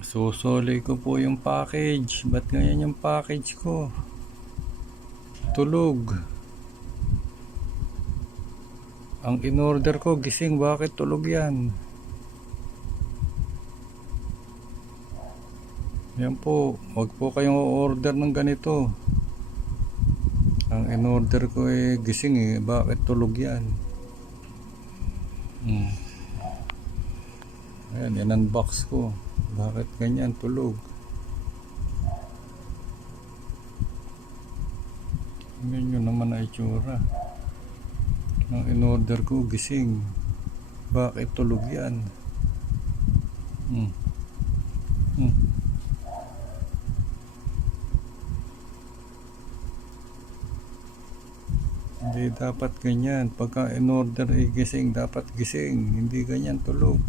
Susuli ko po yung package. Ba't ganyan yung package ko? Tulog. Ang in-order ko gising. Bakit tulog yan? Yan po. Huwag po kayong order ng ganito. Ang in-order ko gising Bakit tulog yan? Ayan, in-unbox ko. Bakit ganyan tulog? Tingnan nyo naman ang itsura. Ang in-order ko gising. Bakit tulog yan? Hindi dapat ganyan. Pagka in-order gising, dapat gising. Hindi ganyan tulog.